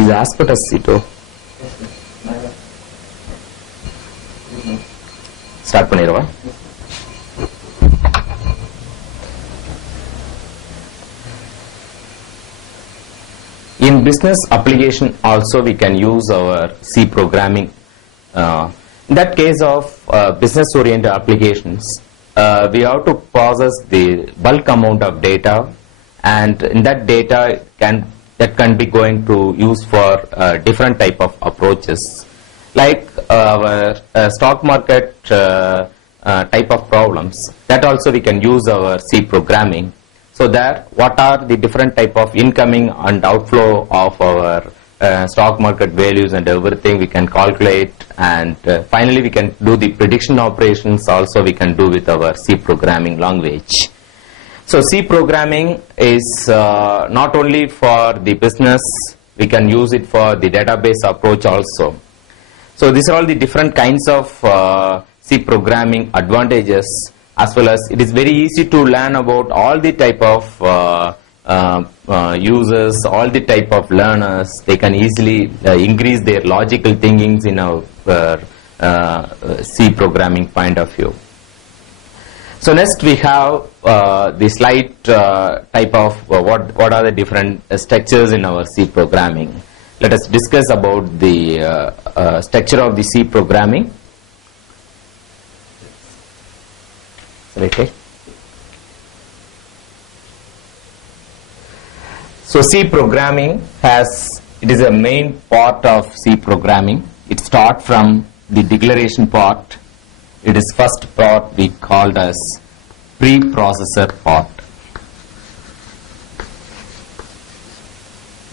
இது ஆஸ்பெக்டஸ் சீட்டோ start பண்ணிடுவா. In business application also we can use our C programming. In that case of business oriented applications, we have to process the bulk amount of data, and in that data that can be going to use for different type of approaches, like our stock market type of problems. That also we can use our C programming. So there, what are the different type of incoming and outflow of our stock market values and everything we can calculate, and finally we can do the prediction operations also we can do with our C programming language. So C programming is not only for the business, we can use it for the database approach also. So these are all the different kinds of C programming advantages, as well as it is very easy to learn about all the type of users, all the type of learners. They can easily increase their logical thinkings in our C programming point of view. So next we have the slide type of what are the different structures in our C programming. Let us discuss about the structure of the C programming. Okay. So C programming it is a main part of C programming. It starts from the declaration part. It is first part we called as preprocessor part.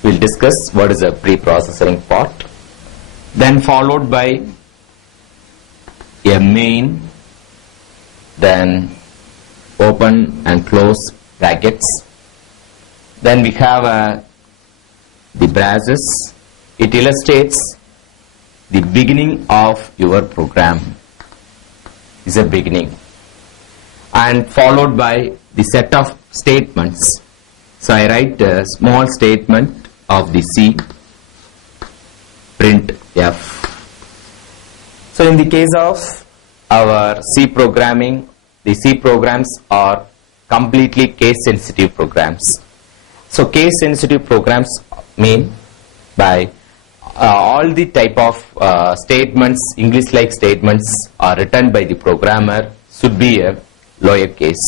We'll discuss what is a preprocessing part. Then followed by a main, then open and close brackets. Then we have the braces. It illustrates the beginning of your program. Is a beginning, and followed by the set of statements. So I write a small statement of the C, print F. So in the case of our C programming, the C programs are completely case sensitive programs. So case sensitive programs mean by all the type of statements, English like statements are written by the programmer should be a lower case.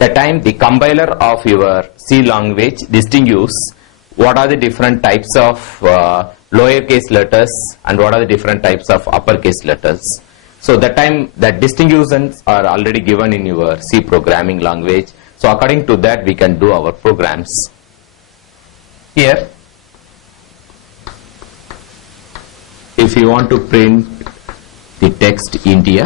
The time the compiler of your C language distinguishes what are the different types of lowercase letters and what are the different types of uppercase letters. So the time that distinctions are already given in your C programming language. So according to that we can do our programs. Here, if you want to print the text India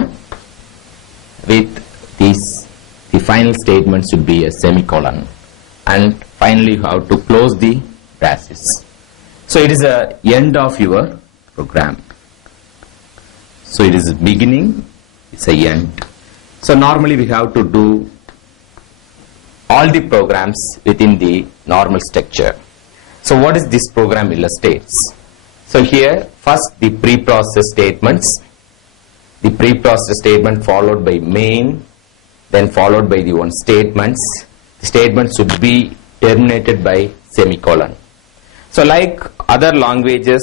with this, the final statement should be a semicolon, and finally you have to close the braces. So it is the end of your program. So it is a beginning, it's a end. So normally we have to do all the programs within the normal structure. So what is this program illustrates? So here first the preprocess statements, the preprocess statement followed by main, then followed by the one statements. The statements should be terminated by semicolon. So like other languages,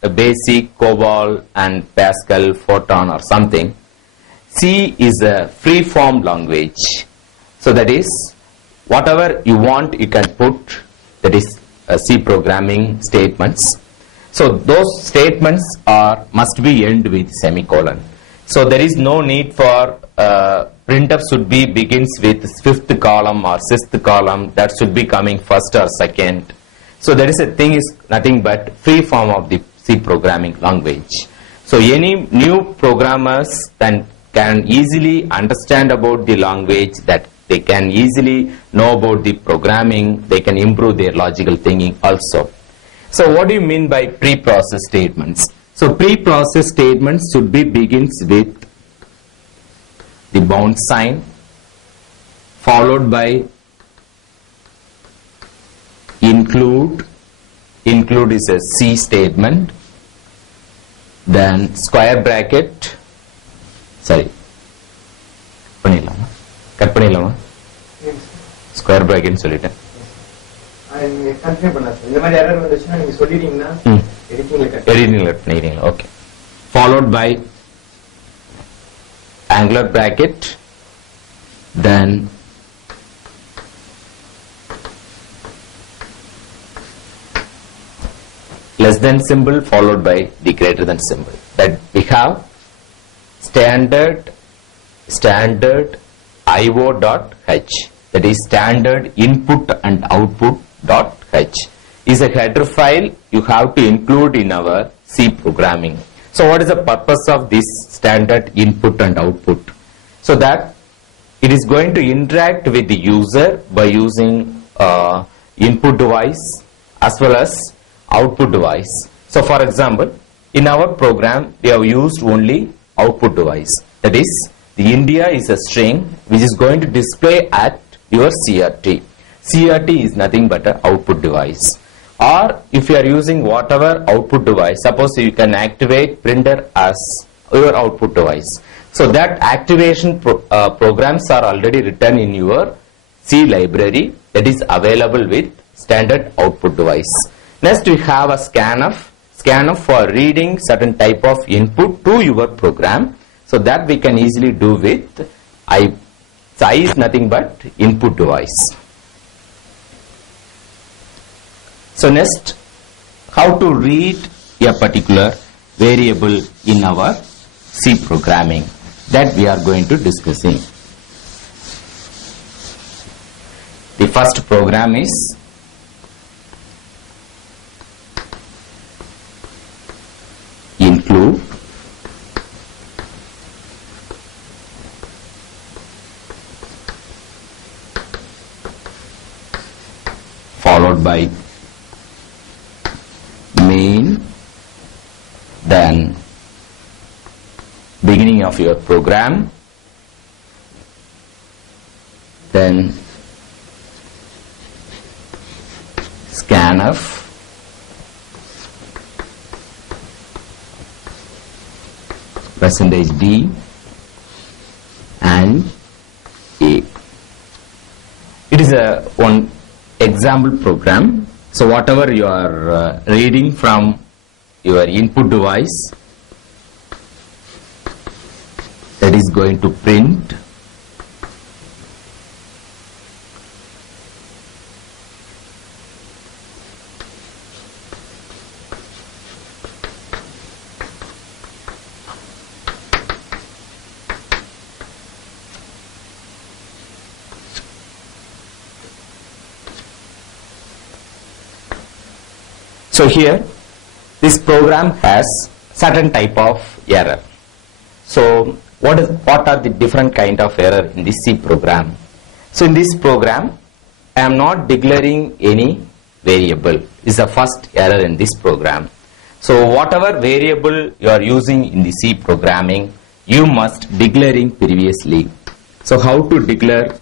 Basic, COBOL and Pascal, Fortran or something, C is a free form language. So that is whatever you want you can put, that is C programming statements. So those statements must be end with semicolon. So there is no need for printf should be begins with 5th column or 6th column, that should be coming first or second. So there is a thing is nothing but free form of the C programming language. So any new programmers then can easily understand about the language, that they can easily know about the programming, they can improve their logical thinking also. So what do you mean by preprocess statements? So preprocess statements should be begins with the bound sign followed by include in include is a C statement, then square bracket, sorry, cut பண்ணிடலாமா square bracket சொல்லிட்டேன். Okay, followed by angular bracket, then less than symbol followed by the greater than symbol. That we have standard IO.h, that is standard input and output.h is a header file you have to include in our C programming. So what is the purpose of this standard input and output? So that it is going to interact with the user by using input device as well as output device. So for example, in our program we have used only output device, that is the India is a string which is going to display at your CRT. CRT is nothing but an output device. Or if you are using whatever output device, suppose you can activate printer as your output device. So that activation programs are already written in your C library that is available with standard output device. Next we have a scanf for reading certain type of input to your program. So that we can easily do with I. So I is nothing but input device. So next, how to read a particular variable in our C programming, that we are going to discussing. The first program is include followed by main, then beginning of your program, then scanf, %d and a. It is a one example program. So whatever you are reading from your input device, that is going to print So here this program has certain type of error. So what are the different kind of error in this C program? So in this program I am not declaring any variable, is the first error in this program. So whatever variable you are using in the C programming, you must declaring previously. So how to declare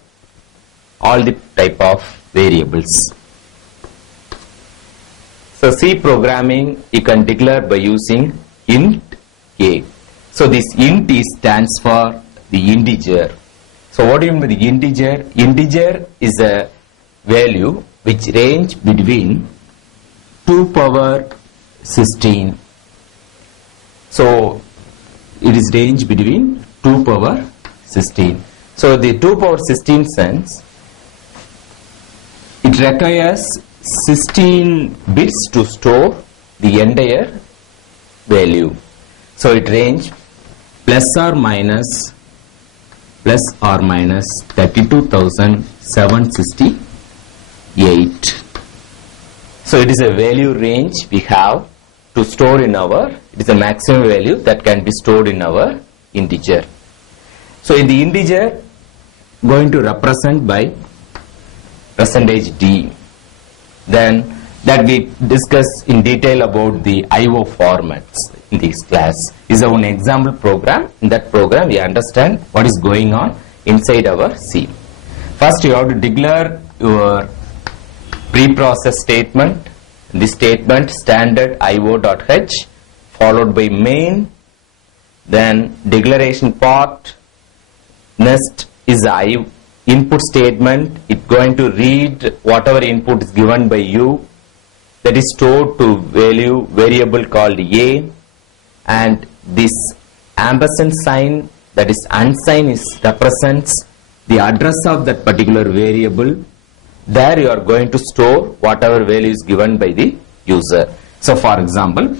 all the type of variables? So C programming you can declare by using int a. So this int stands for the integer. So what do you mean by the integer? Integer is a value which range between 2 power 16. So it is range between 2 power 16. So the 2 power 16 sense, it requires 16 bits to store the entire value. So it range plus or minus 32,768. So it is a value range we have to store in our, it is a maximum value that can be stored in our integer. So in the integer going to represent by %d. Then that we discuss in detail about the IO formats in this class. Is one example program. In that program we understand what is going on inside our C. First you have to declare your pre-process statement, the statement standard io.h followed by main, then declaration part. Next is the input statement. It's going to read whatever input is given by you, that is stored to variable called a, and this ampersand sign, that is unsigned, represents the address of that particular variable. There you are going to store whatever value is given by the user. So for example,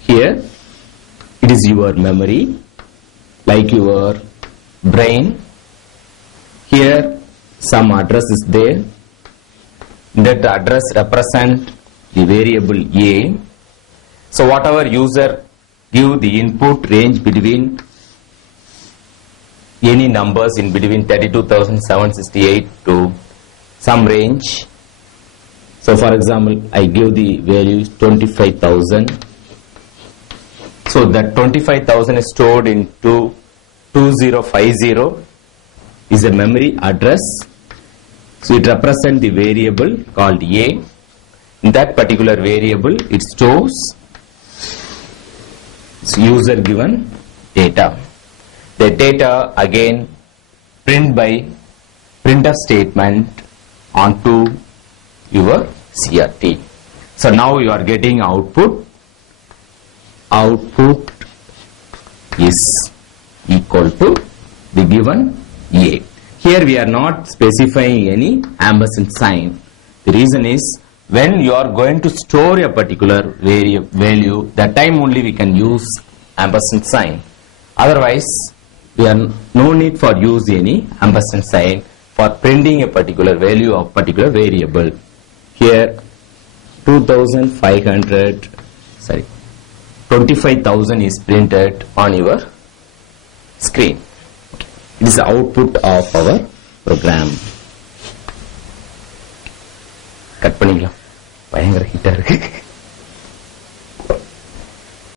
here it is your memory, like your brain. Here some address is there, that address represent the variable a. So whatever user give the input range between any numbers in between 32,768 to some range. So for example, I give the value 25,000. So that 25,000 is stored into 2050 is a memory address. So it represents the variable called a. In that particular variable, it stores user given data. The data again print by printf statement onto your CRT. So now you are getting output. Output is equal to the given a. Here we are not specifying any ampersand sign. The reason is, when you are going to store a particular value, that time only we can use ampersand sign. Otherwise, we are no need for use any ampersand sign for printing a particular value of particular variable. Here 25,000 is printed on your screen. It is the output of our program. Cut பண்ணிக்கலாம், பயங்கர ஹிட்டா இருக்கு.